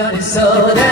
Yeah, so that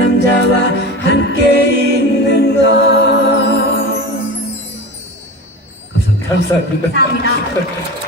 남자와 함께 있는 것 감사합니다. 감사합니다.